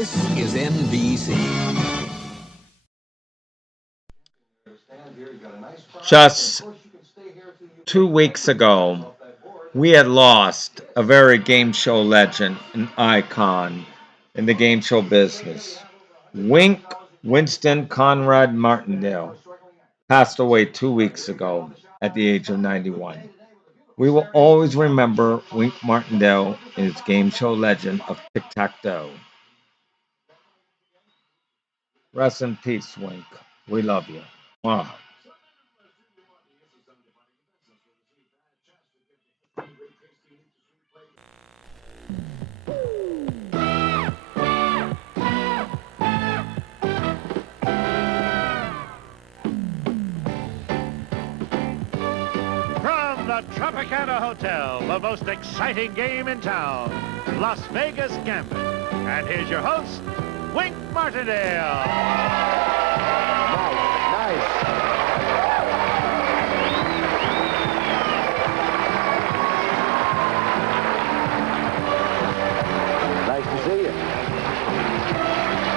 This is NBC. Just 2 weeks ago, we had lost a very game show legend, an icon in the game show business. Wink Winston Conrad Martindale passed away 2 weeks ago at the age of 91. We will always remember Wink Martindale and his game show legend of tic-tac-toe. Rest in peace, Wink. We love you. Mwah. From the Tropicana Hotel, the most exciting game in town, Las Vegas Gambit. And here's your host, Wink Martindale. Nice. Nice to see you.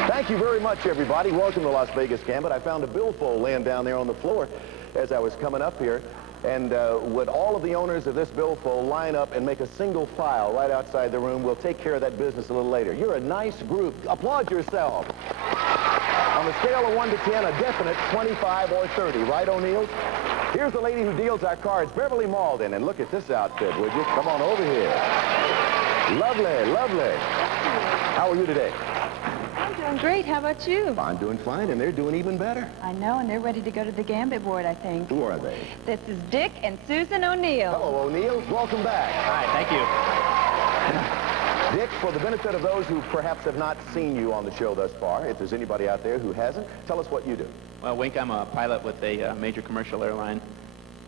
Thank you very much, everybody. Welcome to Las Vegas Gambit. I found a billfold laying down there on the floor as I was coming up here. And would all of the owners of this billfold line up and make a single file right outside the room? We'll take care of that business a little later. You're a nice group. Applaud yourself. On the scale of 1 to 10, a definite 25 or 30. Right, O'Neill? Here's the lady who deals our cards, Beverly Malden. And look at this outfit, would you? Come on over here. Lovely, lovely. How are you today? I'm doing great. How about you? I'm doing fine, and they're doing even better. I know, and they're ready to go to the Gambit Board, I think. Who are they? This is Dick and Susan O'Neill. Hello, O'Neill. Welcome back. Hi, thank you. Dick, for the benefit of those who perhaps have not seen you on the show thus far, if there's anybody out there who hasn't, tell us what you do. Well, Wink, I'm a pilot with a major commercial airline.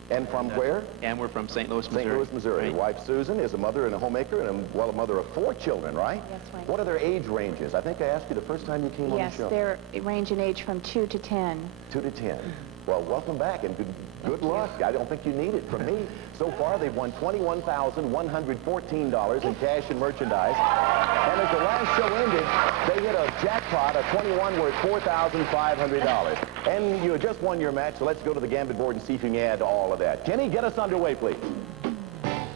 And from where? And we're from St. Louis, Missouri. St. Louis, Missouri. Right. Wife Susan is a mother and a homemaker and a mother of 4 children, right? Yes, right. What are their age ranges? I think I asked you the first time you came on the Yes, show. they're range in age from 2 to 10. 2 to 10. Well, welcome back and good luck. I don't think you need it from me. So far, they've won $21,114 in cash and merchandise. And as the last show ended, they hit a jackpot of 21 worth $4,500. And you just won your match, so let's go to the Gambit Board and see if you can add to all of that. Kenny, get us underway, please.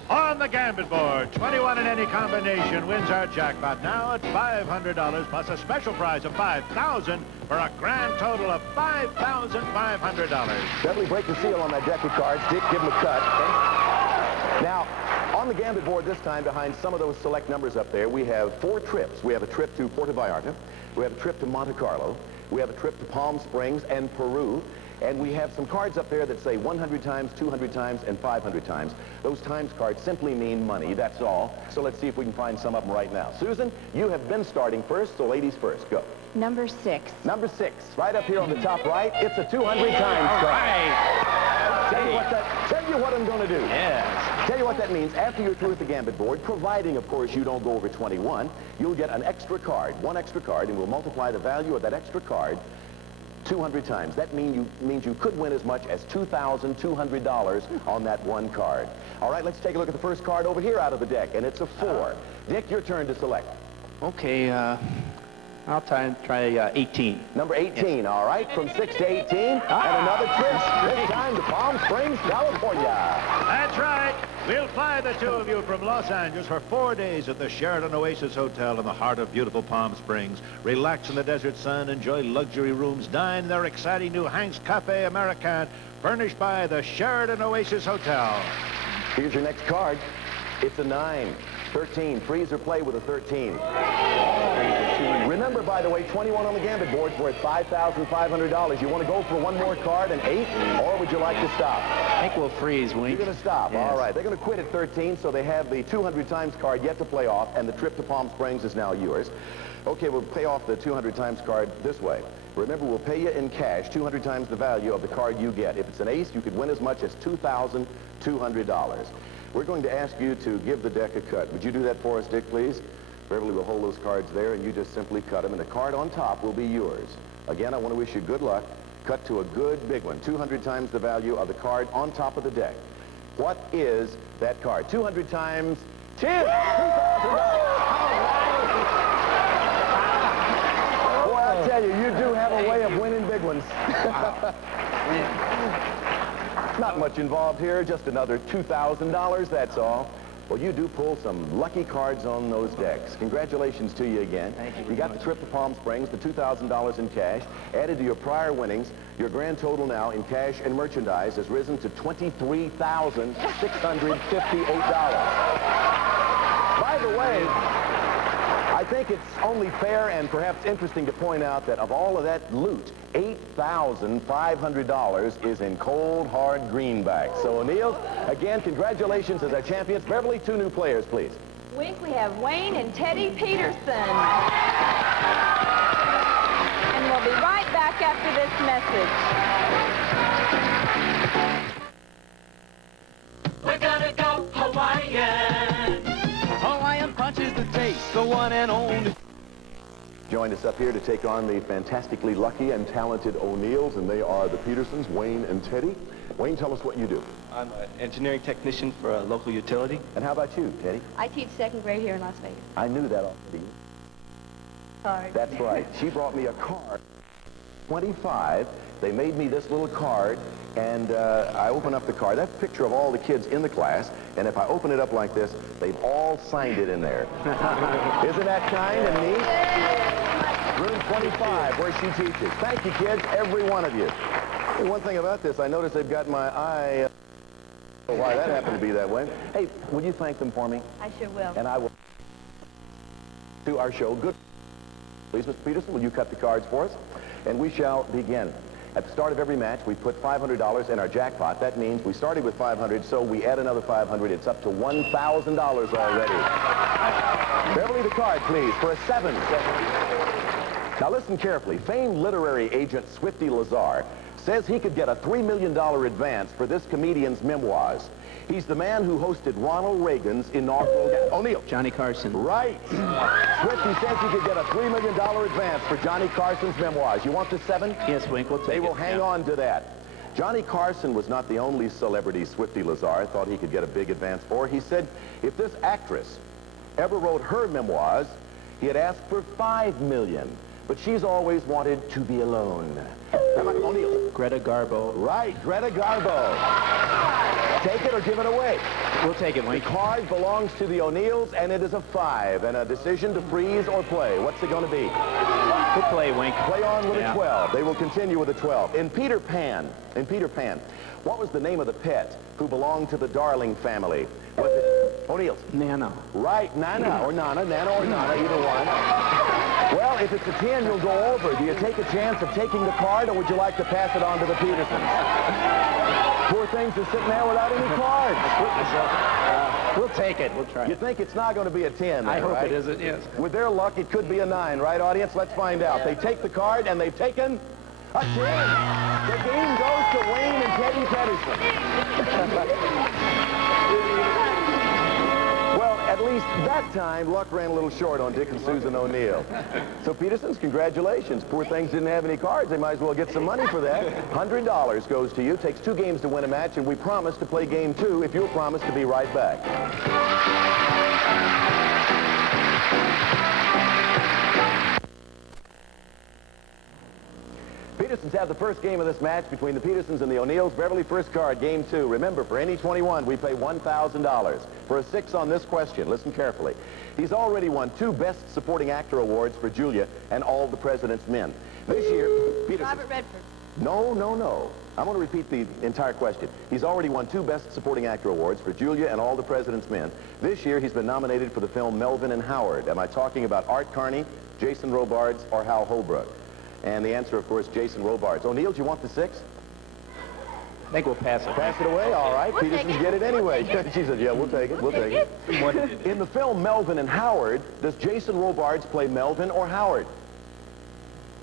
On the Gambit Board, 21 in any combination wins our jackpot now at $500 plus a special prize of $5,000 for a grand total of $5,500. Beverly, break the seal on that deck of cards. Dick, give him a cut. Okay? Now, on the Gambit Board this time, behind some of those select numbers up there, we have 4 trips. We have a trip to Puerto Vallarta. We have a trip to Monte Carlo. We have a trip to Palm Springs and Peru. And we have some cards up there that say 100 times, 200 times, and 500 times. Those times cards simply mean money, that's all. So let's see if we can find some of them right now. Susan, you have been starting first, so ladies first. Go. Number 6. Number 6, right up here on the top right. It's a 200 times All card. right. Tell you what I'm going to do. Yes. Tell you what that means. After you're through with the Gambit Board, providing, of course, you don't go over 21, you'll get an extra card, 1 extra card, and we'll multiply the value of that extra card 200 times. That means you could win as much as $2,200 on that 1 card. All right, let's take a look at the first card over here out of the deck, and it's a 4. Dick, your turn to select. Okay, I'll try 18. Number 18, all right, from 6 to 18, and another trip, this time to Palm Springs, California. That's right. We'll fly the 2 of you from Los Angeles for 4 days at the Sheraton Oasis Hotel in the heart of beautiful Palm Springs. Relax in the desert sun, enjoy luxury rooms, dine in their exciting new Hank's Cafe American, furnished by the Sheraton Oasis Hotel. Here's your next card. It's a 9. 13. Freeze or play with a 13. Remember, by the way, 21 on the Gambit Board for $5,500. You want to go for 1 more card, an 8, or would you like to stop? I think we'll freeze, Wink. You're going to stop. Yes. All right. They're going to quit at 13, so they have the 200 times card yet to play off, and the trip to Palm Springs is now yours. Okay, we'll pay off the 200 times card this way. Remember, we'll pay you in cash 200 times the value of the card you get. If it's an ace, you could win as much as $2,200. We're going to ask you to give the deck a cut. Would you do that for us, Dick, please? Beverly will hold those cards there, and you just simply cut them, and the card on top will be yours. Again, I want to wish you good luck. Cut to a good big one, 200 times the value of the card on top of the deck. What is that card? 200 times 10. $2,000. Peterson's. Wow. Not much involved here, just another $2,000, that's all. Well, you do pull some lucky cards on those decks. Congratulations to you again. Thank you You very got the much. trip to Palm Springs, the $2,000 in cash. Added to your prior winnings, your grand total now in cash and merchandise has risen to $23,658. By the way, I think it's only fair and perhaps interesting to point out that of all of that loot, $8,500 is in cold, hard greenbacks. So, O'Neill, again, congratulations as our champions. Beverly, 2 new players, please. Wink, we have Wayne and Teddy Peterson. And we'll be right back after this message. We're gonna go Hawaiian. Hawaiian Punch is the taste, the one and only. Joined us up here to take on the fantastically lucky and talented O'Neills, and they are the Petersons, Wayne and Teddy. Wayne, tell us what you do. I'm an engineering technician for a local utility. And how about you, Teddy? I teach second grade here in Las Vegas. I knew that already. Sorry. That's right. She brought me a card. 25. They made me this little card, and I open up the card. That's a picture of all the kids in the class, and if I open it up like this, they've all signed it in there. Isn't that kind and neat? Room 25, where she teaches. Thank you, kids, every one of you. Hey, one thing about this, I noticed they've got my eye. Oh, why that happened to be that way. Hey, would you thank them for me? I sure will. And I will. To our show. Good. Please, Mr. Peterson, will you cut the cards for us? And we shall begin. At the start of every match, we put $500 in our jackpot. That means we started with $500, so we add another $500. It's up to $1,000 already. Beverly, the card, please, for a 7. Now listen carefully. Famed literary agent Swifty Lazar says he could get a $3 million advance for this comedian's memoirs. He's the man who hosted Ronald Reagan's inaugural... O'Neill. Johnny Carson. Right. Swifty says he could get a $3 million advance for Johnny Carson's memoirs. You want the 7? Yes, Wink, we'll take They it. will hang on to that. Johnny Carson was not the only celebrity Swifty Lazar thought he could get a big advance for. He said if this actress ever wrote her memoirs, he had asked for $5 million. But she's always wanted to be alone. How about O'Neill? Greta Garbo. Right, Greta Garbo. Take it or give it away. We'll take it, The Wink. card belongs to the O'Neills, and it is a 5, and a decision to freeze or play. What's it going to be? We'll play, Wink. Play on with Yeah. a 12. They will continue with a 12. In Peter Pan, what was the name of the pet who belonged to the Darling family? Was it O'Neill's? Nana. Right, Nana or Nana, either one. Well, if it's a 10, you'll go over. Do you take a chance of taking the card, or would you like to pass it on to the Petersons? Poor things are sitting there without any cards. We'll take it. We'll try You it. think it's not going to be a 10, I then, hope right? it isn't, yes. With their luck, it could be a 9, right, audience? Let's find out. They take the card, and they've taken a 10. The game goes to Wayne and Teddy Peterson. Well, at least that time, luck ran a little short on Dick and Susan O'Neill. So, Petersons, congratulations. Poor things didn't have any cards. They might as well get some money for that. $100 goes to you. Takes 2 games to win a match, and we promise to play game 2 if you'll promise to be right back. Petersons have the first game of this match between the Petersons and the O'Neills. Beverly, first card, game 2. Remember, for any 21, we pay $1,000. For a 6 on this question, listen carefully. He's already won 2 Best Supporting Actor awards for Julia and All the President's Men. This year, Peterson... Robert Redford. No. I'm going to repeat the entire question. He's already won 2 Best Supporting Actor awards for Julia and All the President's Men. This year, he's been nominated for the film Melvin and Howard. Am I talking about Art Carney, Jason Robards, or Hal Holbrook? And the answer, of course, Jason Robards. O'Neill, do you want the 6? I think we'll pass it. Pass it away? All right. We'll Petersons take it. get it anyway. We'll take She said, yeah, we'll take it. We'll take it. In the film Melvin and Howard, does Jason Robards play Melvin or Howard?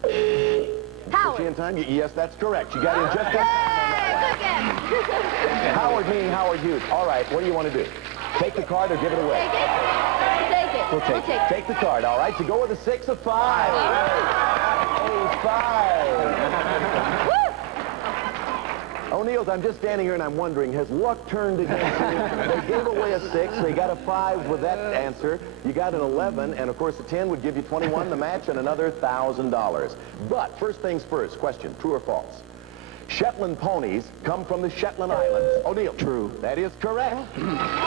Is she in Howard. time? Yes, that's correct. She got in just in Hey, look at Howard meaning Howard Hughes. All right, what do you want to do? Take the card or give it away? Take it. We'll take it. Take the card, all right. To go with a 6 of 5. A 5. O'Neill's, I'm just standing here and I'm wondering, has luck turned against you? They gave away a 6. They got a 5 with that answer. You got an 11, and of course a 10 would give you 21, the match, and another $1,000. But first things first, question, true or false? Shetland ponies come from the Shetland Islands. O'Neill. True. That is correct.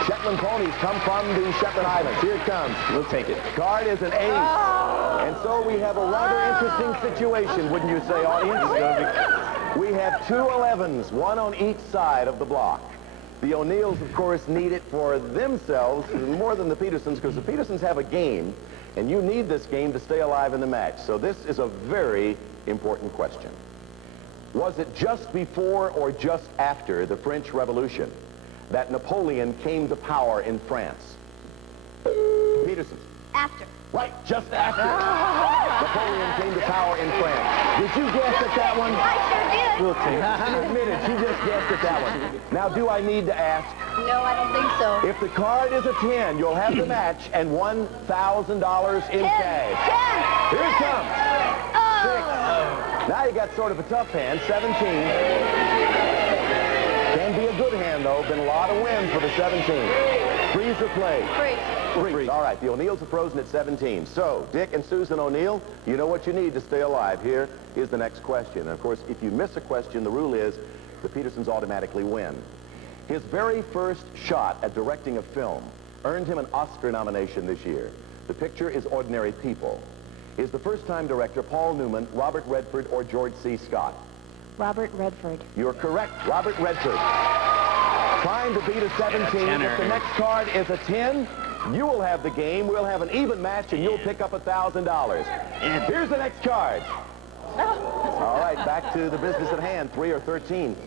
Shetland ponies come from the Shetland Islands. Here it comes. We'll take it. Card is an 8. And so we have a rather interesting situation, wouldn't you say, audience? We have 2 11s, one on each side of the block. The O'Neills, of course, need it for themselves more than the Petersons, because the Petersons have a game, and you need this game to stay alive in the match. So this is a very important question. Was it just before or just after the French Revolution that Napoleon came to power in France? Peterson. After. Right, just after Napoleon came to power in France. Did you guess at that one? I sure did. We'll take it. She admitted she just guessed at that one. Now, do I need to ask? No, I don't think so. If the card is a 10, you'll have the match and $1,000 in cash. 10. Here it comes. Oh. 6. Now you got sort of a tough hand, 17. Can be a good hand, though. Been a lot of wins for the 17. Freeze or play? Freeze. All right, the O'Neills are frozen at 17. So, Dick and Susan O'Neill, you know what you need to stay alive. Here is the next question. And of course, if you miss a question, the rule is the Petersons automatically win. His very first shot at directing a film earned him an Oscar nomination this year. The picture is Ordinary People. Is the first-time director Paul Newman, Robert Redford, or George C. Scott? Robert Redford. You're correct, Robert Redford. Trying to beat a 17. If the next card is a 10, you will have the game. We'll have an even match, and you'll pick up $1,000. Here's the next card. All right, back to the business at hand, 3 or 13.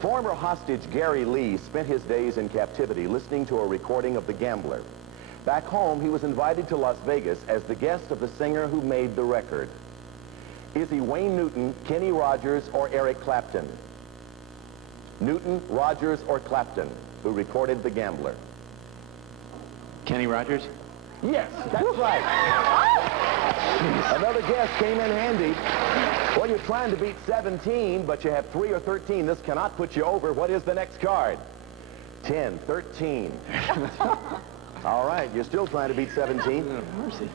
Former hostage Gary Lee spent his days in captivity listening to a recording of The Gambler. Back home, he was invited to Las Vegas as the guest of the singer who made the record. Is he Wayne Newton, Kenny Rogers, or Eric Clapton? Newton, Rogers, or Clapton, who recorded The Gambler? Kenny Rogers? Yes, that's right. Another guess came in handy. Well, you're trying to beat 17, but you have 3 or 13. This cannot put you over. What is the next card? 10, 13. All right, you're still trying to beat 17. Mercy.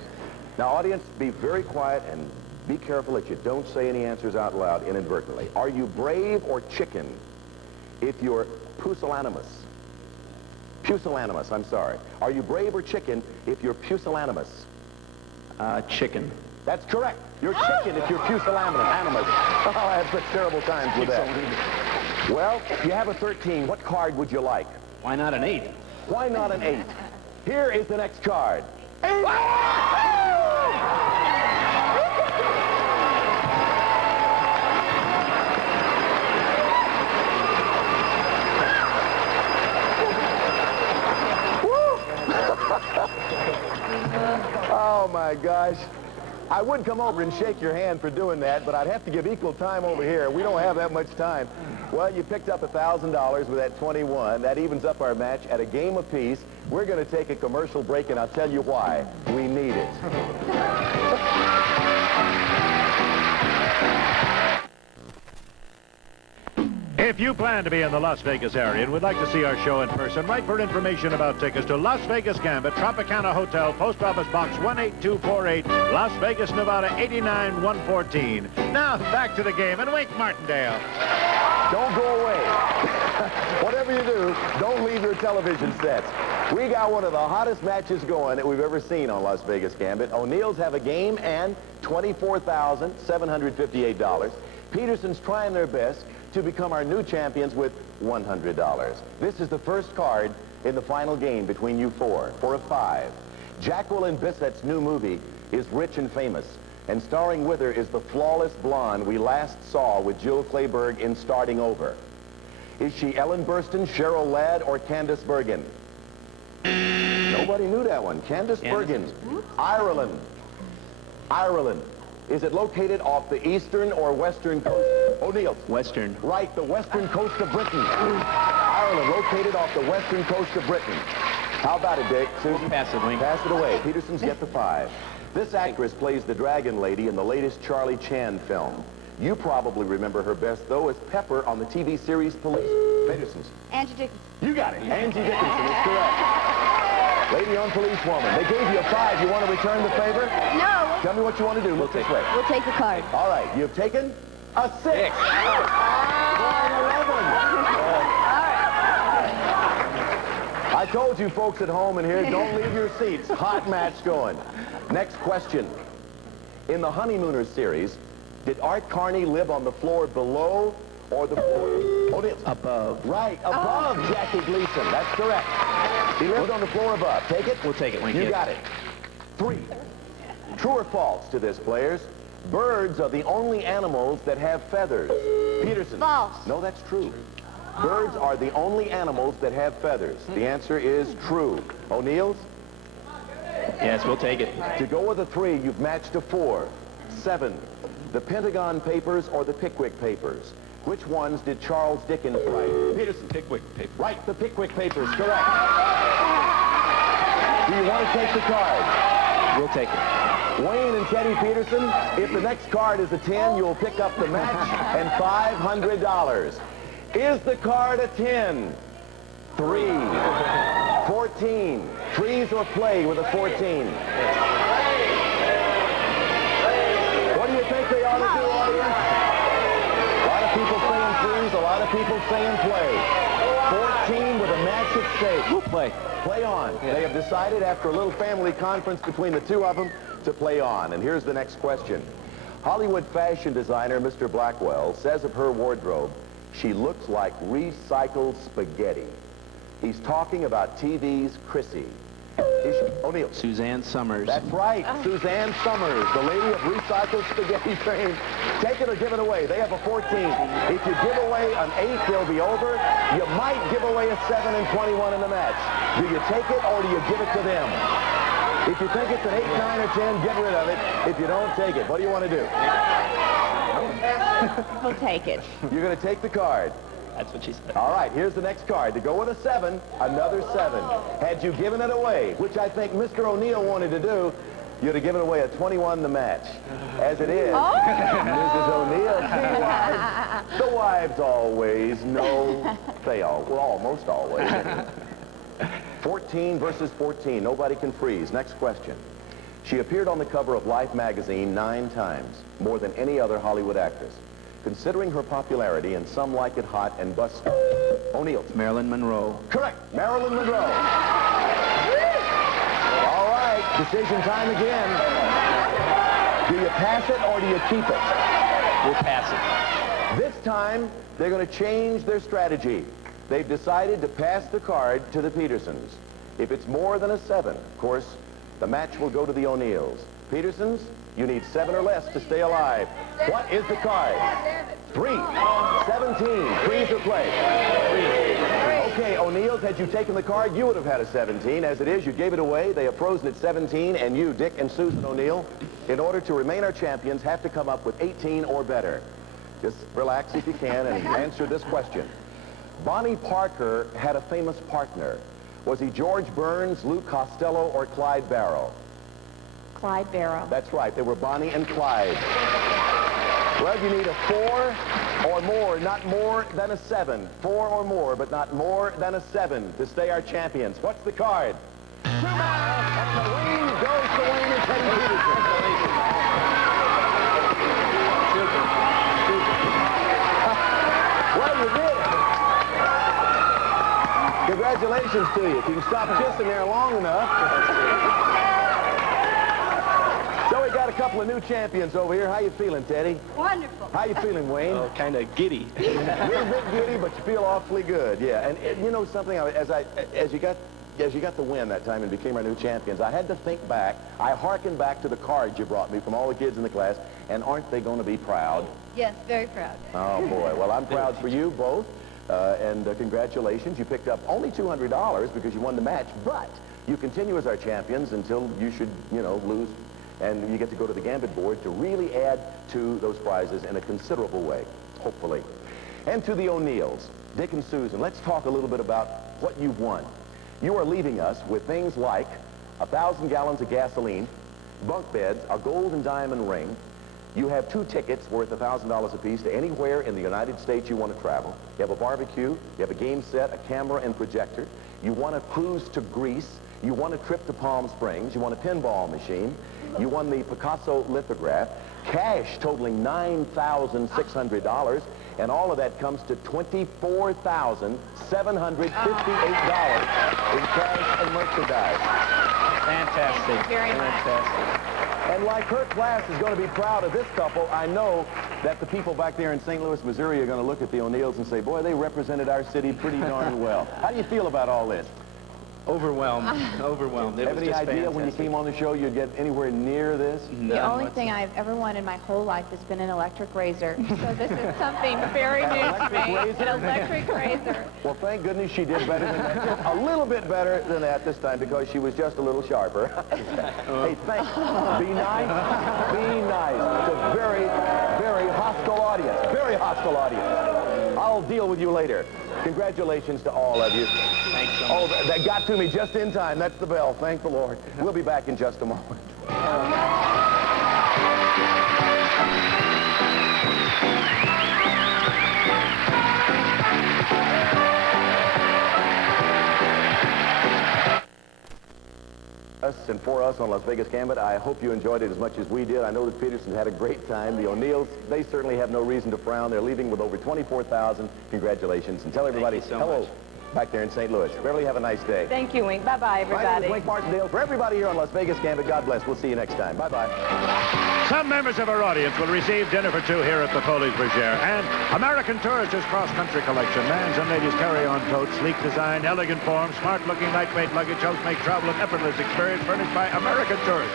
Now, audience, be very quiet and be careful that you don't say any answers out loud inadvertently. Are you brave or chicken if you're pusillanimous? Pusillanimous, I'm sorry. Are you brave or chicken if you're pusillanimous? Chicken. That's correct. You're chicken if you're pusillanimous. Oh, I have such terrible times with that. Well, you have a 13. What card would you like? Why not an 8? Why not an 8? Here is the next card. 8! Oh, my gosh. I would come over and shake your hand for doing that, but I'd have to give equal time over here. We don't have that much time. Well, you picked up $1,000 with that 21. That evens up our match at a game apiece. We're going to take a commercial break, and I'll tell you why. We need it. If you plan to be in the Las Vegas area and would like to see our show in person, write for information about tickets to Las Vegas Gambit, Tropicana Hotel, Post Office Box 18248, Las Vegas, Nevada 89114. Now back to the game and wink Martindale. Don't go away. Whatever you do, don't leave your television sets. We got one of the hottest matches going that we've ever seen on Las Vegas Gambit. O'Neills have a game and $24,758. Peterson's trying their best to become our new champions with $100. This is the first card in the final game between you four for a 5. Jacqueline Bissett's new movie is Rich and Famous, and starring with her is the flawless blonde we last saw with Jill Clayburgh in Starting Over. Is she Ellen Burstyn, Cheryl Ladd, or Candice Bergen? Nobody knew that one. Candice Bergen. Ireland. Ireland. Is it located off the eastern or western coast? O'Neill. Western. Right, the western coast of Britain. Ireland, located off the western coast of Britain. How about it, Dick? Susan? Pass it, Wink. Pass it away. Peterson's get the 5. This actress plays the Dragon Lady in the latest Charlie Chan film. You probably remember her best, though, as Pepper on the TV series Police. Peterson's. Angie Dickinson. You got it. Angie Dickinson is correct. Lady on Policewoman. They gave you a 5. You want to return the favor? No. Tell me what you want to do. Look this way. We'll take the card. All right. You've taken a 6. 11. I told you folks at home and here, don't leave your seats. Hot match going. Next question. In the Honeymooners series, did Art Carney live on the floor below or the floor? Above. Right, above Jackie Gleason. That's correct. He lived on the floor above. Take it? We'll take it, Wink. You got it. 3. True or false to this, players? Birds are the only animals that have feathers. Peterson. False. No, that's true. Birds are the only animals that have feathers. The answer is true. O'Neill's? Yes, we'll take it. To go with a 3, you've matched a 4. 7. The Pentagon Papers or the Pickwick Papers? Which ones did Charles Dickens write? Peterson. Pickwick paper. Right, the Pickwick Papers, correct. Do you want to take the card? We'll take it. Wayne and Teddy Peterson, if the next card is a 10, you'll pick up the match and $500. Is the card a 10? 3. 14. Freeze or play with a 14. What do you think they ought to do, audience? A lot of people saying freeze, a lot of people saying play. 14 with a match at stake. We'll play. Play on. Yeah. They have decided after a little family conference between the two of them to play on. And here's the next question. Hollywood fashion designer Mr. Blackwell says of her wardrobe, she looks like recycled spaghetti. He's talking about TV's Chrissy. O'Neill. Suzanne Summers. That's right. Suzanne Summers, the lady of recycled spaghetti fame. Take it or give it away. They have a 14. If you give away an 8, they'll be over. You might give away a 7 and 21 in the match. Do you take it or do you give it to them? If you think it's an 8, 9, or 10, get rid of it. If you don't, take it. What do you want to do? We'll take it. You're going to take the card. That's what she said. All right, here's the next card. To go with a 7, another 7. Had you given it away, which I think Mr. O'Neill wanted to do, you'd have given away a 21 the match. As it is, Mrs. O'Neill, the wives always know they all, well, almost always. 14 versus 14. Nobody can freeze. Next question. She appeared on the cover of Life magazine 9 times, more than any other Hollywood actress. Considering her popularity and Some Like It Hot and Bust O'Neill. Marilyn Monroe. Correct. Marilyn Monroe. All right. Decision time again. Do you pass it or do you keep it? We'll pass it. This time, they're going to change their strategy. They've decided to pass the card to the Petersons. If it's more than a 7, of course, the match will go to the O'Neills. Petersons, you need 7 or less to stay alive. What is the card? 3. 17. Freeze or play? Okay, O'Neills, had you taken the card, you would have had a 17. As it is, you gave it away. They have frozen at 17, and you, Dick and Susan O'Neill, in order to remain our champions, have to come up with 18 or better. Just relax if you can and answer this question. Bonnie Parker had a famous partner. Was he George Burns, Lou Costello, or Clyde Barrow? Clyde Barrow. That's right. They were Bonnie and Clyde. Well, you need a 4 or more, not more than a 7. 4 or more, but not more than a 7 to stay our champions. What's the card? 2 and the wing goes to Wayne and Teddy Peterson. Well, you did. Congratulations to you. If you can stop kissing there long enough. So we got a couple of new champions over here. How you feeling, Teddy? Wonderful. How you feeling, Wayne? Oh, kind of giddy. A little bit giddy, but you feel awfully good. Yeah, and you know something? As you got the win that time and became our new champions, I had to think back. I hearkened back to the cards you brought me from all the kids in the class, and aren't they going to be proud? Yes, very proud. Oh boy. Well, I'm proud for you both, and congratulations. You picked up only $200 because you won the match, but you continue as our champions until you should, lose. And you get to go to the Gambit Board to really add to those prizes in a considerable way, hopefully. And to the O'Neills, Dick and Susan, let's talk a little bit about what you've won. You are leaving us with things like 1,000 gallons of gasoline, bunk beds, a gold and diamond ring, You have 2 tickets worth $1,000 apiece to anywhere in the United States you want to travel. You have a barbecue, you have a game set, a camera and projector. You want a cruise to Greece. You want a trip to Palm Springs. You want a pinball machine. You won the Picasso lithograph. Cash totaling $9,600. And all of that comes to $24,758 in cash and merchandise. Fantastic. Thank you very much. Fantastic. And like her class is going to be proud of this couple, I know that the people back there in St. Louis, Missouri are going to look at the O'Neills and say, boy, they represented our city pretty darn well. How do you feel about all this? Overwhelmed. Overwhelmed. It Have was any just idea fantastic. when you came on the show you'd get anywhere near this? The only thing I've ever wanted my whole life has been an electric razor. So this is something very new to me. An electric razor. Well, thank goodness she did better than that. Just a little bit better than that this time because she was just a little sharper. Hey, thanks. Be nice. Be nice. It's a very, very hostile audience. Very hostile audience. I'll deal with you later. Congratulations to all of you. Thanks so much. Oh, that got to me just in time. That's the bell. Thank the Lord. We'll be back in just a moment. And for us on Las Vegas Gambit, I hope you enjoyed it as much as we did. I know that Peterson had a great time. The O'Neills, they certainly have no reason to frown. They're leaving with over 24,000. Congratulations. And tell everybody Thank you so hello much. back there in St. Louis. Beverly, have a nice day. Thank you, Wink. Bye-bye, My name everybody. is Wink Martindale. For everybody here on Las Vegas Gambit, God bless. We'll see you next time. Bye-bye. Some members of our audience will receive dinner for 2 here at the Foley's Bergère. And American Tourist's cross-country collection. Men's and ladies' carry-on totes, sleek design, elegant form, smart-looking, lightweight luggage helps make travel an effortless experience furnished by American Tourist.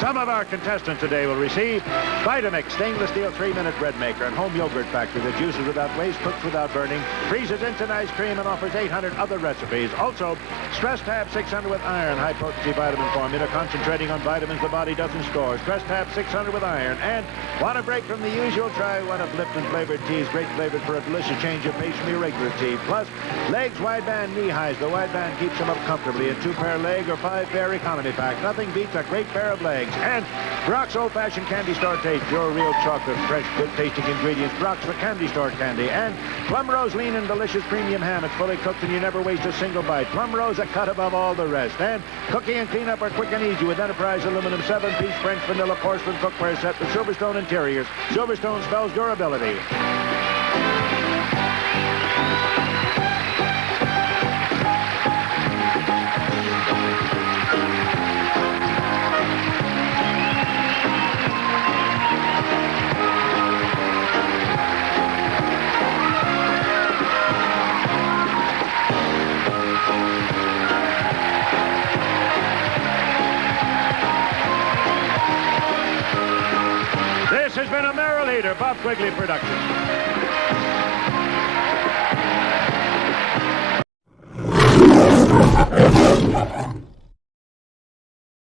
Some of our contestants today will receive Vitamix stainless steel 3-minute bread maker and home yogurt factory that juices without waste, cooks without burning, freezes instant ice cream, and offers 800 other recipes. Also, Stress Tab 600 with iron, high-potency vitamin formula, concentrating on vitamins the body doesn't store. Stress Tab 600 with iron. And want a break from the usual? Try one of Lipton flavored teas. Great flavored for a delicious change of pace from your regular tea. Plus, Legs Wideband Knee Highs. The Wideband keeps them up comfortably. A 2-pair leg or 5-pair economy pack. Nothing beats a great pair of legs. And Brock's Old Fashioned Candy Store Taste. Pure real chocolate, fresh, good tasting ingredients. Brock's the Candy Store Candy. And Plum Rose Lean and Delicious Premium Ham. It's fully cooked and you never waste a single bite. Plum Rose a cut above all the rest. And cooking and cleanup are quick and easy with Enterprise aluminum 7-piece French vanilla porcelain cookware set with Silverstone interiors. Silverstone spells durability. This has been a Merrill Leader Bob Quigley production.